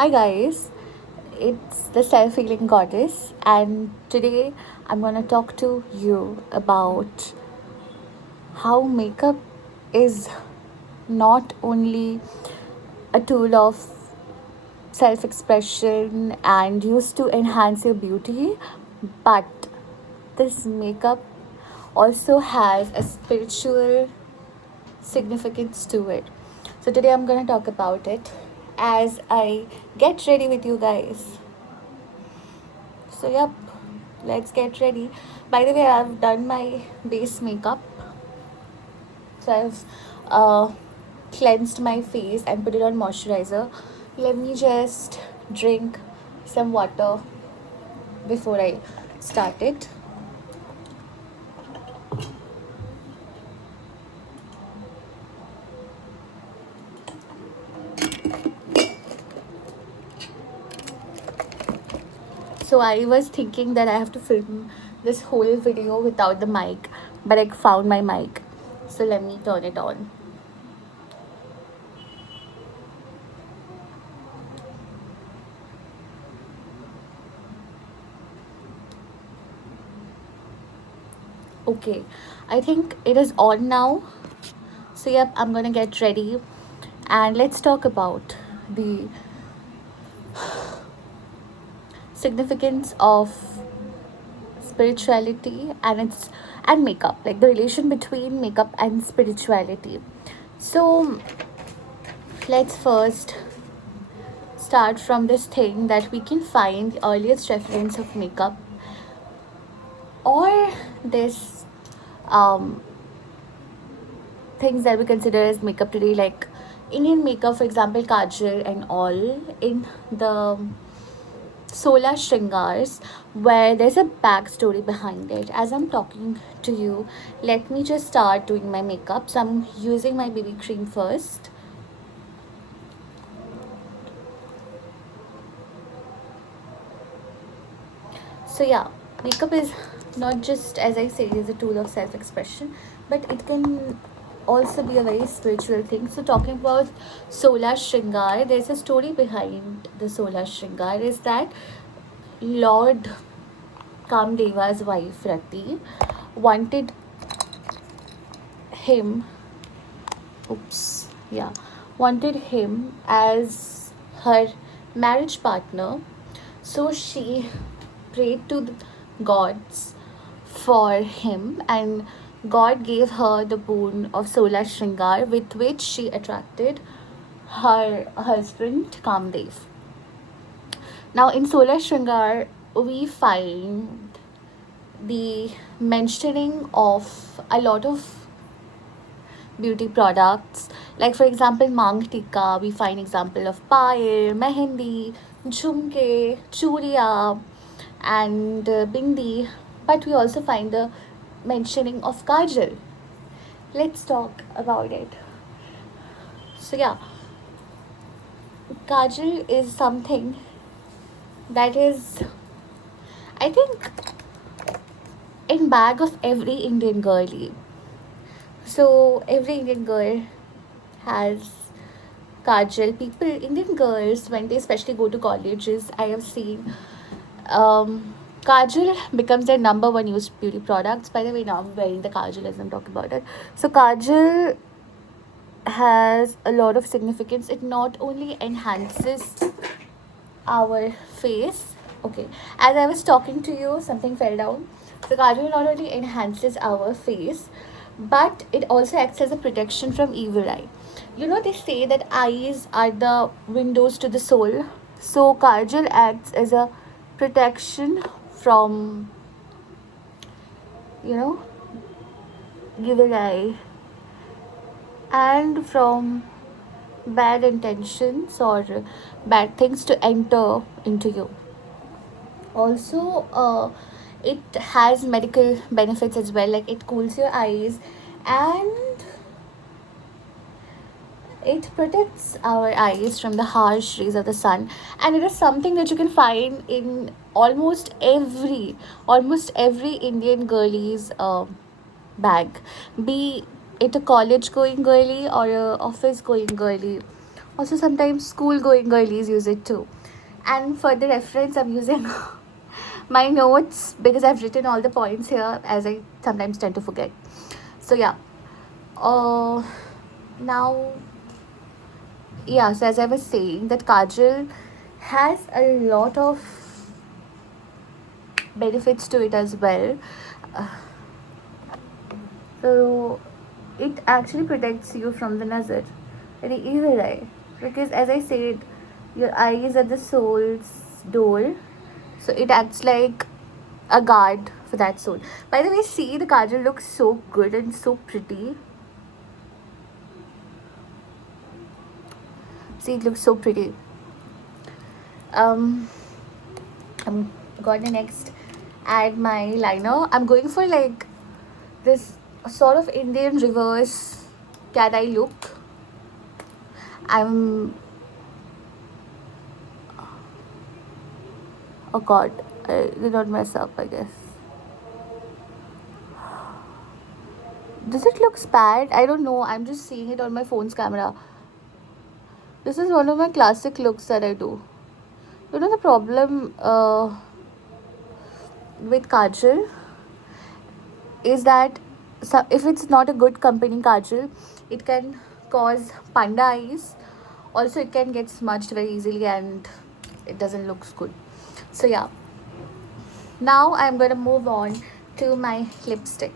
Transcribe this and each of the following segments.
Hi guys, it's the self healing goddess, and today I'm gonna talk to you about how makeup is not only a tool of self expression and used to enhance your beauty, but this makeup also has a spiritual significance to it. So, today I'm gonna talk about it as I get ready with you guys. So, yep, let's get ready. By the way, I've done my base makeup. So, I've uh, cleansed my face and put it on moisturizer. Let me just drink some water before I start it. So, I was thinking that I have to film this whole video without the mic, but I found my mic. So, let me turn it on. Okay, I think it is on now. So, yep, I'm gonna get ready and let's talk about the significance of spirituality and makeup, like the relation between makeup and spirituality. So, let's first start from this thing that we can find the earliest reference of makeup or this um, things that we consider as makeup today, like Indian makeup, for example, kajal and all, in the Solar Shringars, where there's a backstory behind it. As I'm talking to you, let me just start doing my makeup. So I'm using my BB cream first. So yeah, makeup is not just, as I said, is a tool of self-expression, but it can also be a very spiritual thing. So talking about Solar Shringar, there's a story behind the Solar Shringar. Is that Lord Kamdeva's wife Rati wanted him, wanted him as her marriage partner. So she prayed to the gods for him, and God gave her the boon of Solar Shringar, with which she attracted her husband Kamdev. Now, in Solar Shringar, we find the mentioning of a lot of beauty products, like for example mang tika. We find example of payal, mehendi, jhumke, churiya, and bindi. But we also find the mentioning of kajal. Let's talk about it. So yeah, kajal is something that is, I think, in bag of every Indian girlie. So every Indian girl has kajal. Indian girls, when they especially go to colleges, I have seen kajal becomes their number one used beauty products. By the way, now I'm wearing the kajal as I'm talking about it. So kajal has a lot of significance. It not only enhances our face. Okay, as I was talking to you, something fell down. So kajal not only enhances our face, but it also acts as a protection from evil eye. You know, they say that eyes are the windows to the soul. So kajal acts as a protection from, you know, evil eye and from bad intentions or bad things to enter into you. Also, it has medical benefits as well, like it cools your eyes and it protects our eyes from the harsh rays of the sun. And it is something that you can find in almost every Indian girlie's bag, be it a college going girlie or a office going girlie Also, sometimes school going girlies use it too. And for the reference, I'm using my notes because I've written all the points here as I sometimes tend to forget. So, yeah. Uh, Now, yeah, so as I was saying, that Kajal has a lot of benefits to it as well. Uh, so, it actually protects you from the nazar, the evil eye. Because as I said, your eye is at the soul's door, so it acts like a guard for that soul. By the way, see, the kajal looks so good and so pretty. See, it looks so pretty. um I'm gonna next add my liner. I'm going for like this sort of Indian reverse cat eye look. I'm Oh god, I did not mess up, I guess. Does it looks bad? I don't know. I'm just seeing it on my phone's camera. This is one of my classic looks that I do. You know the problem with kajal is that if it's not a good company kajal, it can cause panda eyes. Also, it can get smudged very easily and it doesn't look good. So yeah, now I'm gonna move on to my lipstick.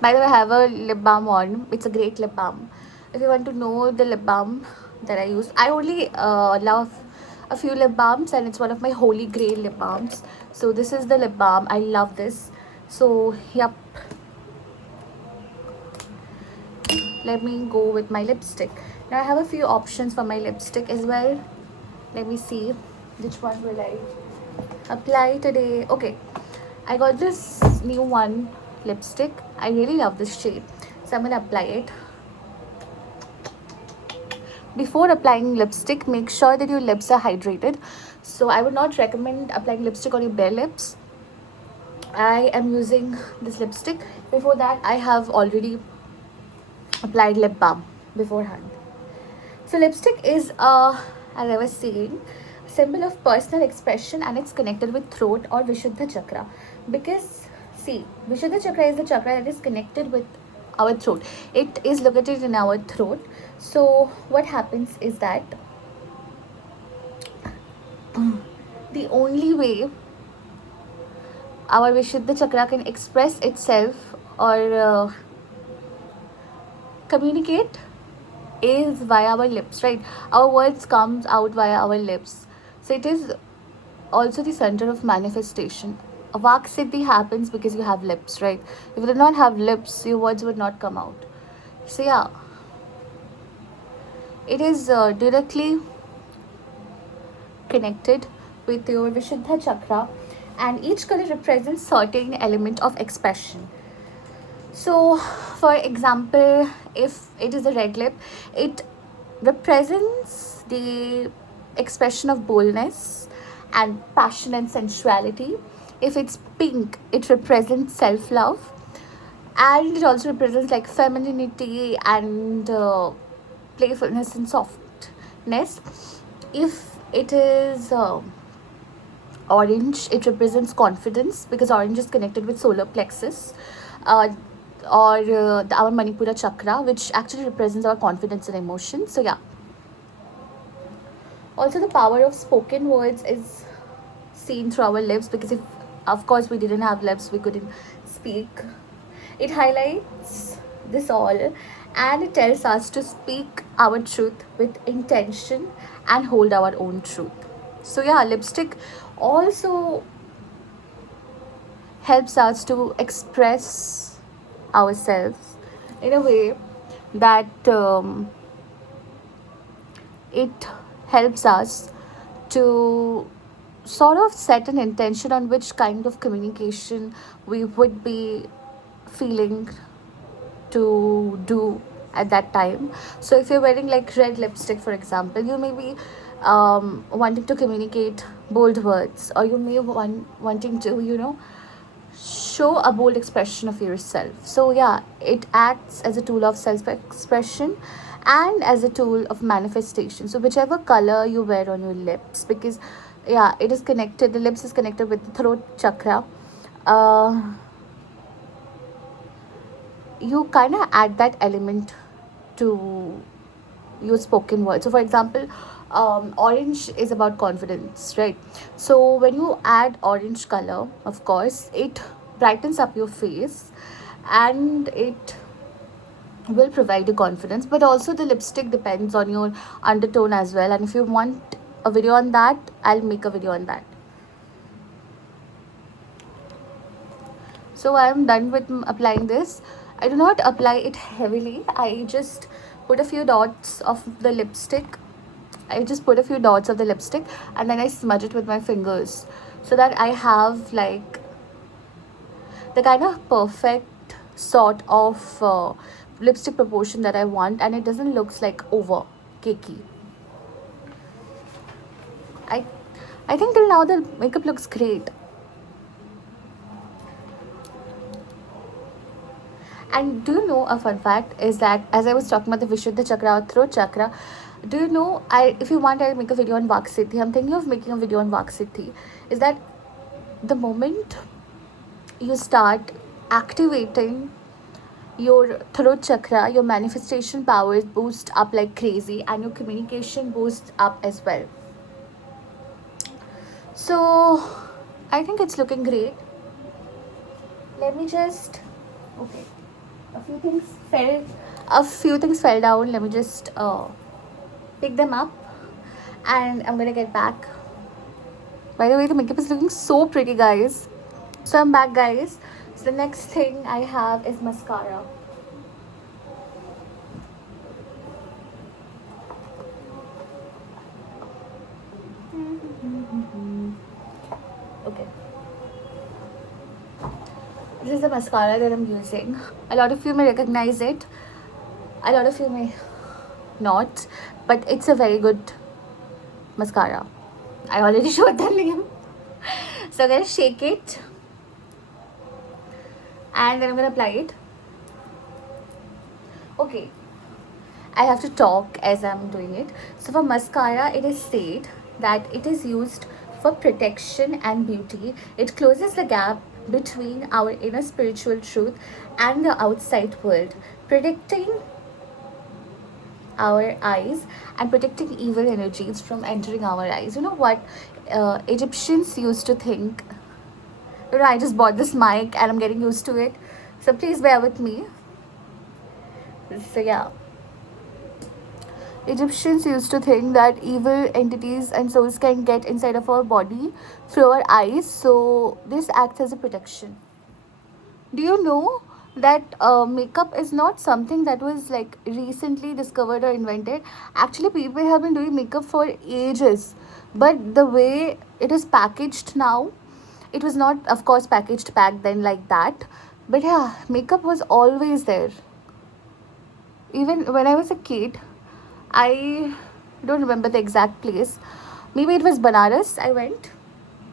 By the way, I have a lip balm on. It's a great lip balm. If you want to know the lip balm that I use, I only love a few lip balms, and it's one of my holy grail lip balms. So this is the lip balm. I love this. So yep, let me go with my lipstick. Now I have a few options for my lipstick as well. Let me see which one will I apply today. Okay, I got this new one lipstick. I really love this shade, so I'm gonna apply it. Before applying lipstick, make sure that your lips are hydrated. So I would not recommend applying lipstick on your bare lips. I am using this lipstick. Before that, I have already applied lip balm beforehand. So lipstick is as I was saying, a symbol of personal expression, and it's connected with throat or Vishuddha chakra. Because see, Vishuddha chakra is the chakra that is connected with our throat. It is located in our throat. So what happens is that the only way our Vishuddha chakra can express itself or communicate is via our lips, right? Our words comes out via our lips. So it is also the center of manifestation. A vak siddhi happens because you have lips, right? If you did not have lips, your words would not come out. So yeah, it is directly connected with your Vishuddha chakra, and each color represents certain element of expression. So, for example, if it is a red lip, it represents the expression of boldness and passion and sensuality. If it's pink, it represents self love, and it also represents like femininity and playfulness and softness. If it is orange, it represents confidence because orange is connected with solar plexus. Or our Manipura chakra, which actually represents our confidence and emotion. So yeah. Also, the power of spoken words is seen through our lips, because if, of course, we didn't have lips, we couldn't speak. It highlights this all, and it tells us to speak our truth with intention and hold our own truth. So yeah, lipstick also helps us to express ourselves in a way that it helps us to sort of set an intention on which kind of communication we would be feeling to do at that time. So if you're wearing like red lipstick, for example, you may be wanting to communicate bold words, or you may wanting to, show a bold expression of yourself. So yeah, it acts as a tool of self expression, and as a tool of manifestation. So whichever color you wear on your lips, because yeah, it is connected, the lips is connected with the throat chakra. uh, you kind of add that element to your spoken word. So for example, orange is about confidence, right? So when you add orange color, of course it brightens up your face, and it will provide you confidence. But also the lipstick depends on your undertone as well, and if you want a video on that, I'll make a video on that. So I am done with applying this. I do not apply it heavily. I just put a few dots of the lipstick. I just put a few dots of the lipstick, and then I smudge it with my fingers, so that I have like the kind of perfect sort of lipstick proportion that I want, and it doesn't looks like over cakey. I I think till now the makeup looks great. And do you know a fun fact is that as I was talking about the Vishuddha chakra or throat chakra, do you know, I if you want I'll make a video on Vaksiddhi. I'm thinking of making a video on Vaksiddhi. Is that the moment you start activating your throat chakra, your manifestation powers boost up like crazy, and your communication boosts up as well. So I think it's looking great. Let me just, okay, a few things fell down. Let me just pick them up, and I'm gonna get back. By the way, the makeup is looking so pretty, guys. So I'm back, guys. So the next thing I have is mascara. Okay, this is the mascara that I'm using. A lot of you may recognize it, a lot of you may not, but it's a very good mascara. I already showed the name. So I'm gonna shake it, and then I'm gonna apply it. Okay, I have to talk as I'm doing it. So for mascara, it is said that it is used for protection and beauty. It closes the gap between our inner spiritual truth and the outside world, predicting our eyes and protecting evil energies from entering our eyes. You know what Egyptians used to think? You know, I just bought this mic and I'm getting used to it, so please bear with me. So yeah, Egyptians used to think that evil entities and souls can get inside of our body through our eyes, so this acts as a protection. Do you know that makeup is not something that was like recently discovered or invented? Actually, people have been doing makeup for ages, but the way it is packaged now, it was not, of course, packaged back then like that. But yeah, makeup was always there. Even when I was a kid, I don't remember the exact place. Maybe it was Banaras I went.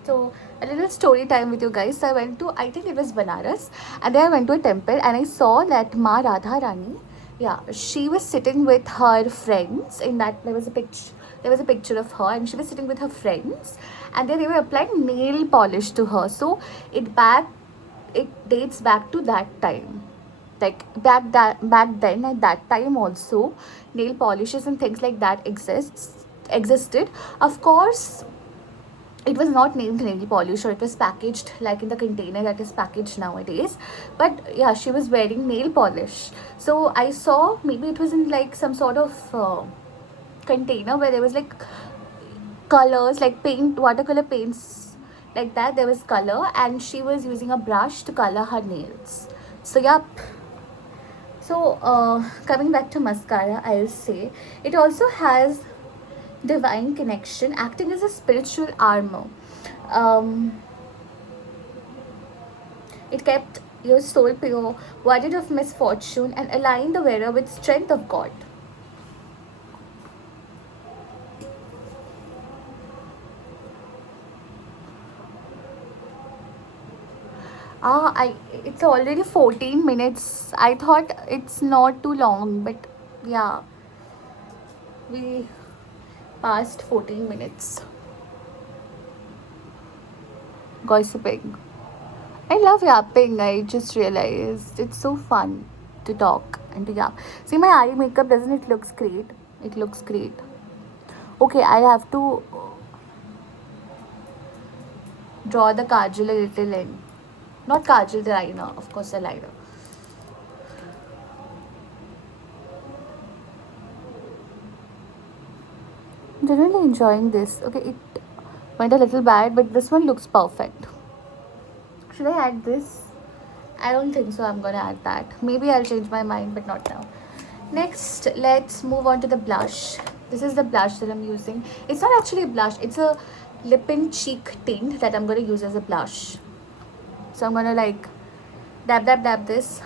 So a little story time with you guys. So I went to, I think it was Banaras, and then I went to a temple and I saw that Ma Radha Rani. Yeah, she was sitting with her friends. In that there was a picture. There was a picture of her, and she was sitting with her friends, and then they were applying nail polish to her. So it dates back to that time, like back then at that time also nail polishes and things like that existed. Of course, it was not named nail polish, or it was packaged like in the container that is packaged nowadays. But yeah, she was wearing nail polish. So I saw, maybe it was in like some sort of container where there was like colors, like paint, watercolor paints, like that. There was color, and she was using a brush to color her nails. So yeah. So coming back to mascara, I'll say it also has divine connection, acting as a spiritual armor. Um, it kept your soul pure, warded of misfortune, and aligned the wearer with strength of God. It's already 14 minutes. I thought it's not too long, but yeah. We passed 14 minutes gossiping. I love yapping. I just realized it's so fun to talk and to yap. See, my eye makeup doesn't it looks great? It looks great. Okay, I have to draw the kajal a little in. Not kajal, the liner. Of course, the liner. I'm generally enjoying this. Okay, it went a little bad, but this one looks perfect. Should I add this? I don't think so. I'm gonna add that. Maybe I'll change my mind, but not now. Next, let's move on to the blush. This is the blush that I'm using. It's not actually a blush, it's a lip and cheek tint that I'm gonna use as a blush. So I'm gonna like dab this.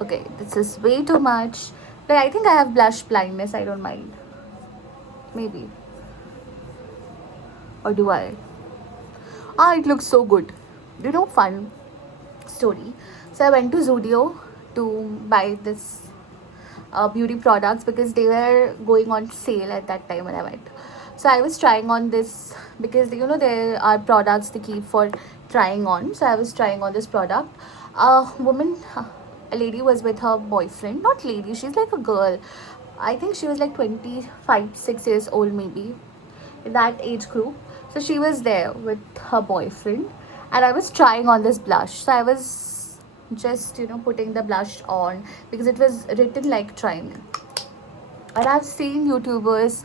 Okay, this is way too much. But I think I have blush blindness. I don't mind. Maybe. Or do I? Ah, it looks so good. You know, fun story. So I went to Zudio to buy this beauty products because they were going on sale at that time when I went. So I was trying on this because you know there are products they keep for trying on. So I was trying on this product. A lady was with her boyfriend. Not lady, she's like a girl. I think she was like 25, 6 years old maybe, in that age group. So she was there with her boyfriend, and I was trying on this blush. So I was just putting the blush on because it was written like trying. And I've seen YouTubers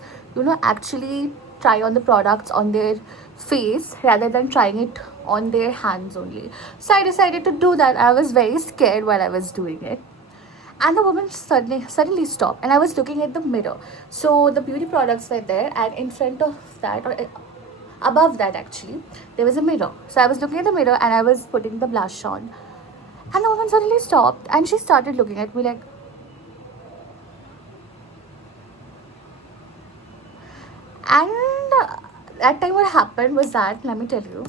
actually try on the products on their face rather than trying it on their hands only. So I decided to do that. I was very scared while I was doing it, and the woman suddenly stopped, and I was looking at the mirror. So the beauty products were there, and in front of that, or above that actually, there was a mirror. So I was looking at the mirror and I was putting the blush on, and the woman suddenly stopped and she started looking at me like, and that time what happened was that, let me tell you.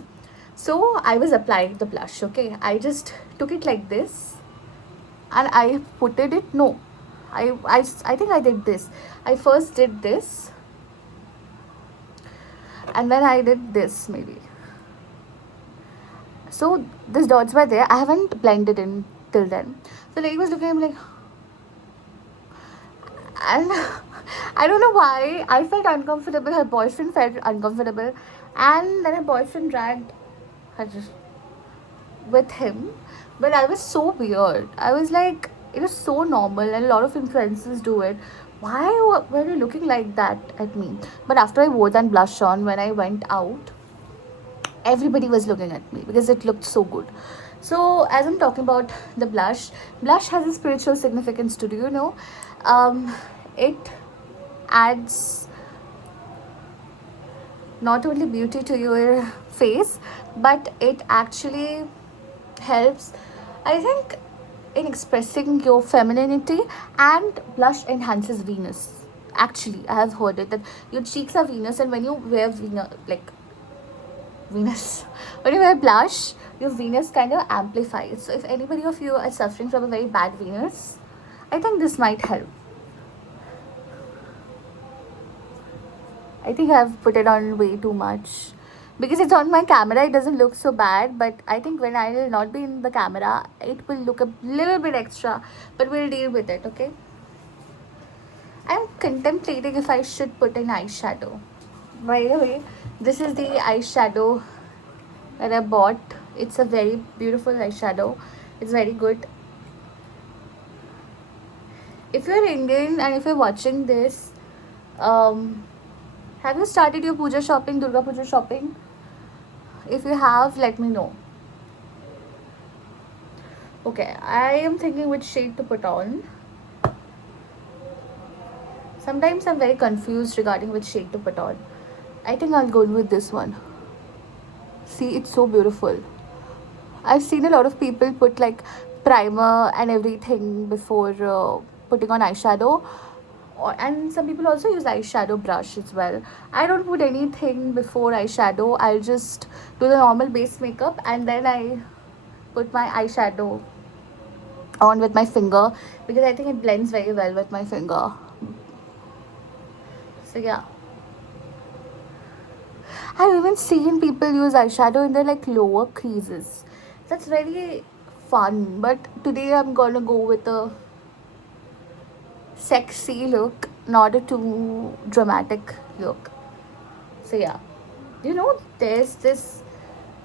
So I was applying the blush. Okay, I just took it like this and I put it. No, I think I did this. I first did this and then I did this maybe. So these dots were there. I haven't blended in till then. So lady was looking at me like, and I don't know why I felt uncomfortable. Her boyfriend felt uncomfortable, and then her boyfriend dragged her with him. But I was so weird. I was like, it is so normal, and a lot of influencers do it. Why were you looking like that at me? But after I wore that blush on, when I went out, everybody was looking at me because it looked so good. So as I'm talking about the blush has a spiritual significance to do it adds not only beauty to your face, but it actually helps, I think, in expressing your femininity. And blush enhances Venus. Actually, I have heard it that your cheeks are Venus, and when you wear Venus, when you wear blush, your Venus kind of amplifies. So if anybody of you are suffering from a very bad Venus, I think this might help. I think I've put it on way too much because it's on my camera. It doesn't look so bad, but I think when I will not be in the camera, it will look a little bit extra. But we'll deal with it, okay? I'm contemplating if I should put an eyeshadow. By the way, this is the eyeshadow that I bought. It's a very beautiful eyeshadow. It's very good. If you're Indian and if you're watching this, have you started your puja shopping, Durga Puja shopping? If you have, let me know. Okay, I am thinking which shade to put on. Sometimes I'm very confused regarding which shade to put on. I think I'll go with this one. See, it's so beautiful. I've seen a lot of people put like primer and everything before putting on eyeshadow. And some people also use eyeshadow brush as well. I don't put anything before eyeshadow. I'll just do the normal base makeup and then I put my eyeshadow on with my finger because I think it blends very well with my finger. So yeah, I've even seen people use eyeshadow in their like lower creases. That's very fun. But today I'm gonna go with a sexy look, not a too dramatic look. So yeah, there's this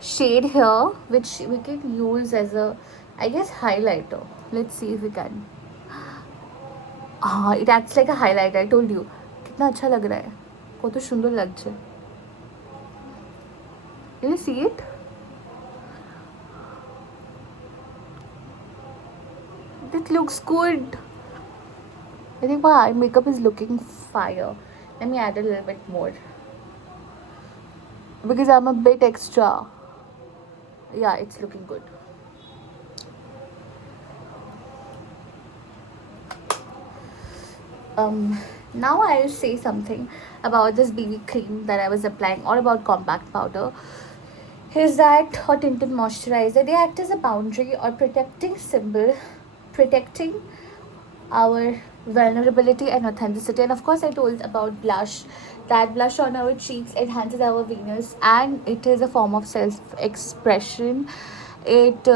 shade here which we can use as a, I guess, highlighter. Let's see if we can. हाँ, it acts like a highlight. I told you. कितना अच्छा लग रहा है. कत सुंदर লাগছে. Can you see it? It looks good. I think my eye makeup is looking fire. Let me add a little bit more because I'm a bit extra. Yeah, it's looking good. Now I'll say something about this BB cream that I was applying, or about compact powder. Is that or tinted moisturizer? They act as a boundary or protecting symbol, protecting our vulnerability and authenticity. And of course, I told about blush. That blush on our cheeks enhances our Venus, and it is a form of self-expression. It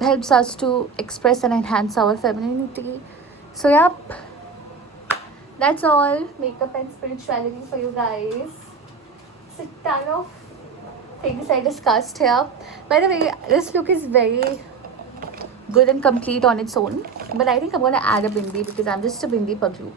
helps us to express and enhance our femininity. So, yep, that's all makeup and spirituality for you guys. It's a ton of things I discussed here. By the way, this look is very good and complete on its own, but I think I'm going to add a bindi because I'm just a bindi paglu.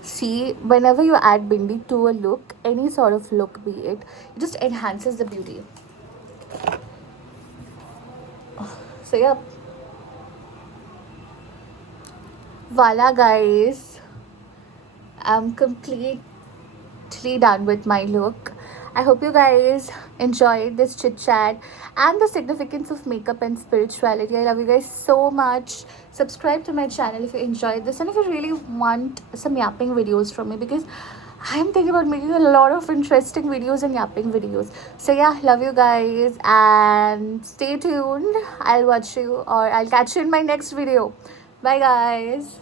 See, whenever you add bindi to a look, any sort of look be it just enhances the beauty. So yeah, voila guys, I'm completely done with my look. I hope you guys enjoyed this chit chat and the significance of makeup and spirituality. I love you guys so much. Subscribe to my channel if you enjoyed this, and if you really want some yapping videos from me, because I'm thinking about making a lot of interesting videos and yapping videos. So yeah, love you guys and stay tuned. I'll watch you, or I'll catch you in my next video. Bye guys.